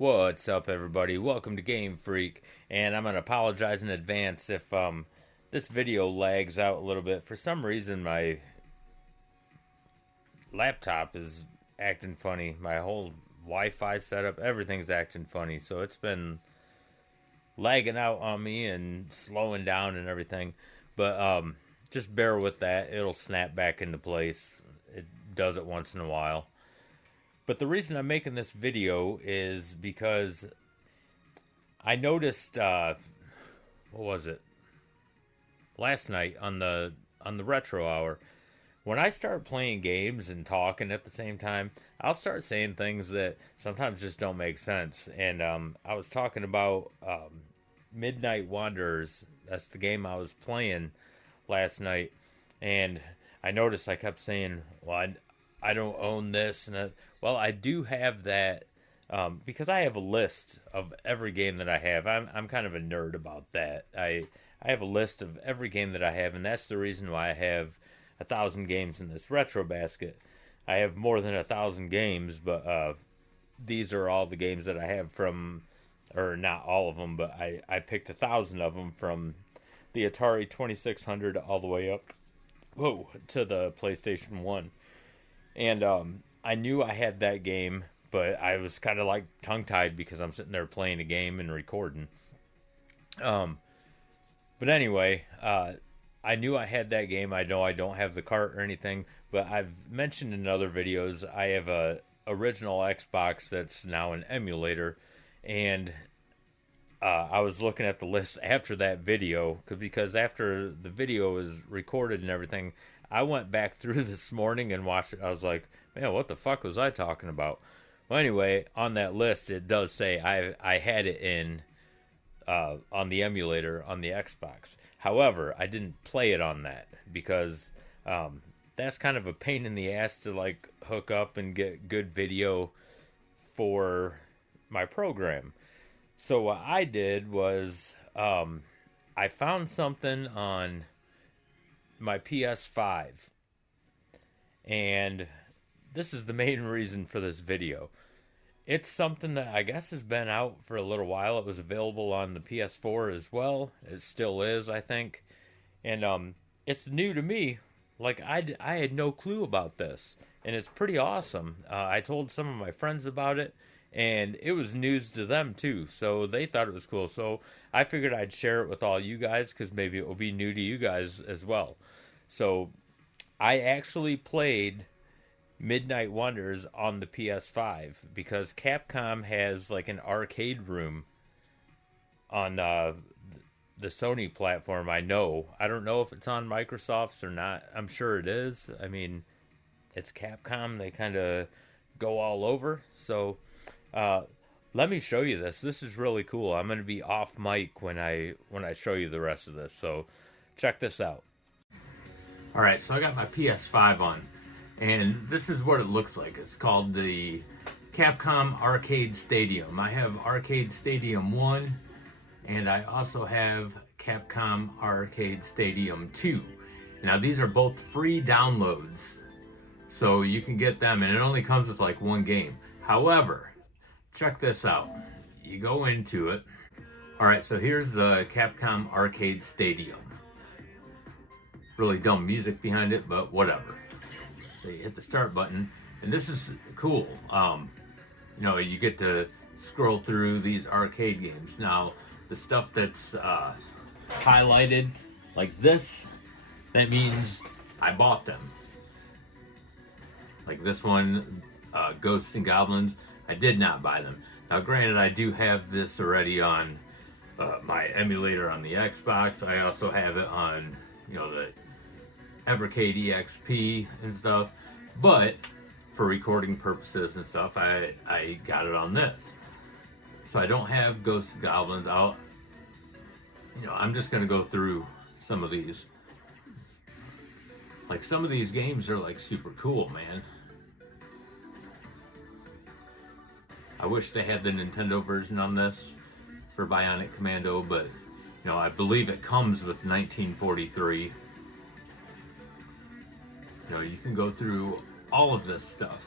What's up, everybody? Welcome to GameFreak, and I'm gonna apologize in advance if this video lags out a little bit. For some reason, my laptop is acting funny. My whole Wi-Fi setup, everything's acting funny. So it's been lagging out on me and slowing down and everything. But just bear with that. It'll snap back into place. It does it once in a while. But the reason I'm making this video is because I noticed, what was it? Last night on the retro hour, when I start playing games and talking at the same time, I'll start saying things that sometimes just don't make sense. And I was talking about Midnight Wanderers. That's the game I was playing last night, and I noticed I kept saying, "Well, I don't own this," and that. Well, I do have that because I have a list of every game that I have. I'm kind of a nerd about that. I have a list of every game that I have, and that's the reason why I have 1,000 games in this retro basket. I have more than 1,000 games, but these are all the games that I have from, or not all of them, but I picked 1,000 of them from the Atari 2600 all the way up, to the PlayStation 1. And I knew I had that game, but I was kind of like tongue-tied because I'm sitting there playing a game and recording. But anyway, I knew I had that game. I know I don't have the cart or anything, but I've mentioned in other videos I have a original Xbox that's now an emulator, and I was looking at the list after that video because after the video was recorded and everything, I went back through this morning and watched it. I was like, man, what the fuck was I talking about? Well, anyway, on that list, it does say I had it in on the emulator on the Xbox. However, I didn't play it on that because that's kind of a pain in the ass to like hook up and get good video for my program. So what I did was I found something on my PS5, and this is the main reason for this video. It's something that I guess has been out for a little while. It was available on the PS4 as well. It still is, I think. And it's new to me. Like, I had no clue about this. And it's pretty awesome. I told some of my friends about it, and it was news to them too. So they thought it was cool. So I figured I'd share it with all you guys because maybe it will be new to you guys as well. So I actually played Midnight Wonders on the PS5 because Capcom has like an arcade room on the Sony platform. I don't know if it's on Microsoft's or not. I'm sure it is. I mean, it's Capcom. They kind of go all over. So let me show you this. This is really cool. I'm going to be off mic when I show you the rest of this. So check this out. All right, so I got my PS5 on, and this is what it looks like. It's called the Capcom Arcade Stadium. I have Arcade Stadium 1, and I also have Capcom Arcade Stadium 2. Now, these are both free downloads, so you can get them, and it only comes with like one game. However, check this out. You go into it. All right, so here's the Capcom Arcade Stadium. Really dumb music behind it, but whatever. So you hit the start button, and this is cool. You get to scroll through these arcade games. Now, the stuff that's highlighted like this, that means I bought them. Like this one, Ghosts and Goblins, I did not buy them. Now, granted, I do have this already on my emulator on the Xbox. I also have it on, the evercade EXP and stuff, but for recording purposes and stuff, I got it on this. So I don't have Ghosts and Goblins. I'm just gonna go through some of these. Like, some of these games are like super cool, man. I wish they had the Nintendo version on this for Bionic Commando, but I believe it comes with 1943. You can go through all of this stuff.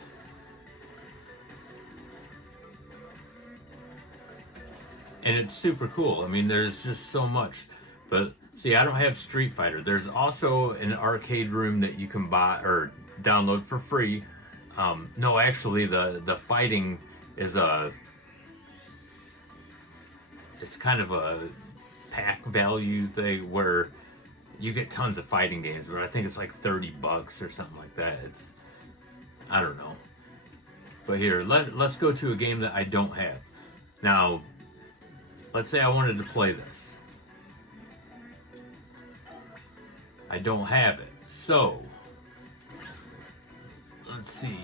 and it's super cool. I mean, there's just so much. But see, I don't have Street Fighter. There's also an arcade room that you can buy or download for free. No, actually, the fighting is it's kind of a pack value thing where you get tons of fighting games, but I think it's like $30 or something like that. I don't know. But here, let's go to a game that I don't have. Now, let's say I wanted to play this. I don't have it. So, let's see.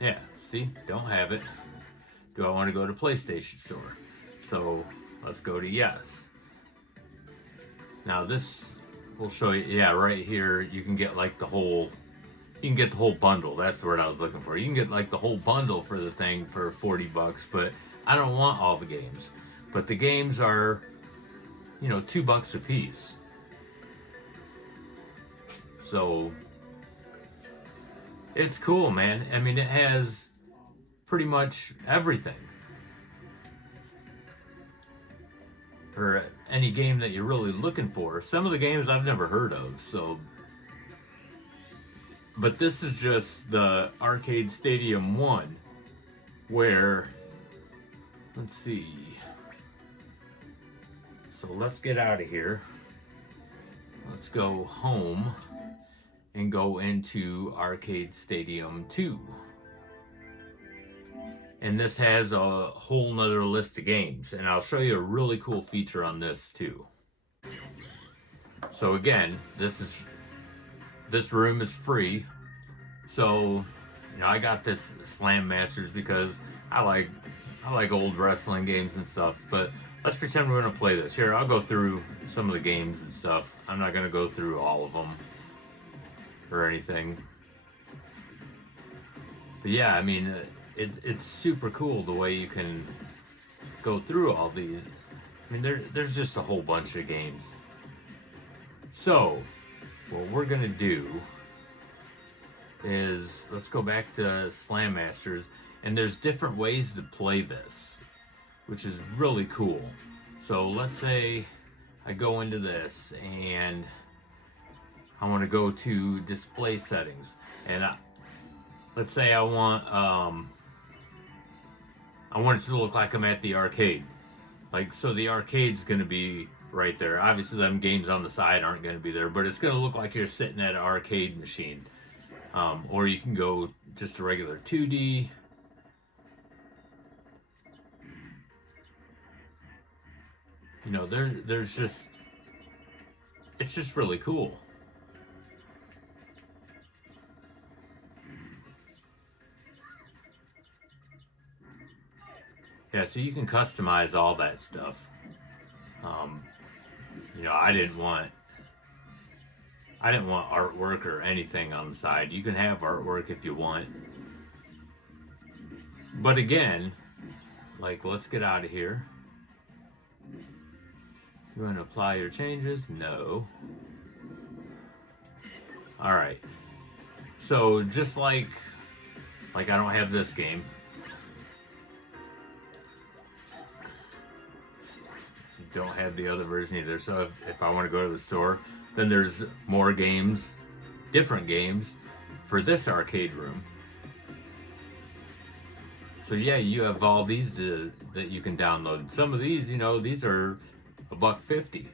Yeah, see? Don't have it. Do I want to go to PlayStation Store? So, let's go to yes. Now this will show you, yeah, right here, you can get like the whole bundle. That's the word I was looking for. You can get like the whole bundle for the thing for $40, but I don't want all the games. But the games are, $2 a piece. So, it's cool, man. I mean, it has pretty much everything. Or any game that you're really looking for. Some of the games I've never heard of, so. But this is just the Arcade Stadium 1, where, let's see. So let's get out of here. Let's go home and go into Arcade Stadium 2. And this has a whole nother list of games. And I'll show you a really cool feature on this too. So again, this room is free. So, I got this Slam Masters because I like old wrestling games and stuff. But let's pretend we're gonna play this. Here, I'll go through some of the games and stuff. I'm not gonna go through all of them or anything. But yeah, I mean, it's super cool the way you can go through all these. I mean, there's just a whole bunch of games. So, what we're gonna do is, let's go back to Slam Masters, and there's different ways to play this, which is really cool. So let's say I go into this and I want to go to display settings, and let's say I want it to look like I'm at the arcade. Like, so the arcade's going to be right there. Obviously, them games on the side aren't going to be there, but it's going to look like you're sitting at an arcade machine. Or you can go just a regular 2D. There's just, it's just really cool. Yeah, so you can customize all that stuff. I didn't want artwork or anything on the side. You can have artwork if you want. But again, like, let's get out of here. You want to apply your changes? No. Alright. So just like I don't have this game. Don't have the other version either. So if I want to go to the store, then there's more games, different games for this arcade room. So yeah, you have all these that you can download. Some of these, these are $1.50.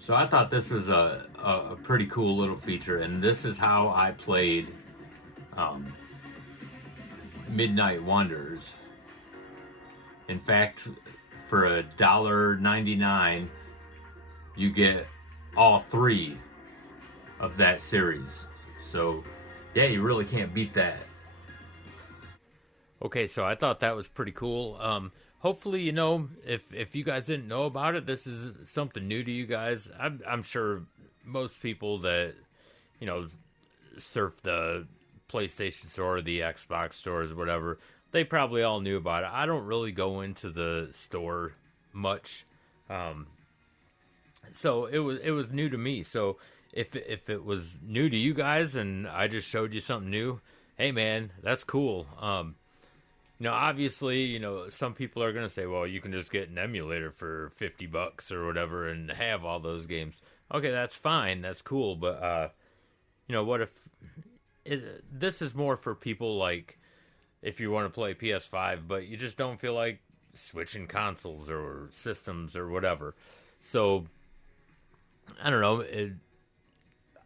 So I thought this was a pretty cool little feature, and this is how I played Midnight Wonders. In fact, for $1.99, you get all 3 of that series. So, yeah, you really can't beat that. Okay, so I thought that was pretty cool. Hopefully, if you guys didn't know about it, this is something new to you guys. I'm sure most people that, surf the PlayStation Store or the Xbox stores or whatever, they probably all knew about it. I don't really go into the store much, so it was new to me. So if it was new to you guys and I just showed you something new, hey man, that's cool. Obviously, some people are going to say, well, you can just get an emulator for $50 or whatever and have all those games. Okay, that's fine. That's cool. But, what if this is more for people like if you want to play PS5, but you just don't feel like switching consoles or systems or whatever. So, I don't know.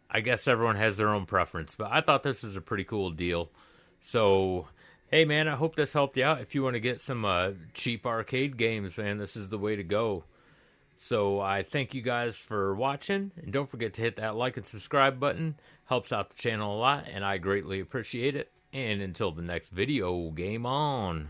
I guess everyone has their own preference, but I thought this was a pretty cool deal. So, hey, man, I hope this helped you out. If you want to get some cheap arcade games, man, this is the way to go. So, I thank you guys for watching, and don't forget to hit that like and subscribe button. Helps out the channel a lot, and I greatly appreciate it. And until the next video, game on.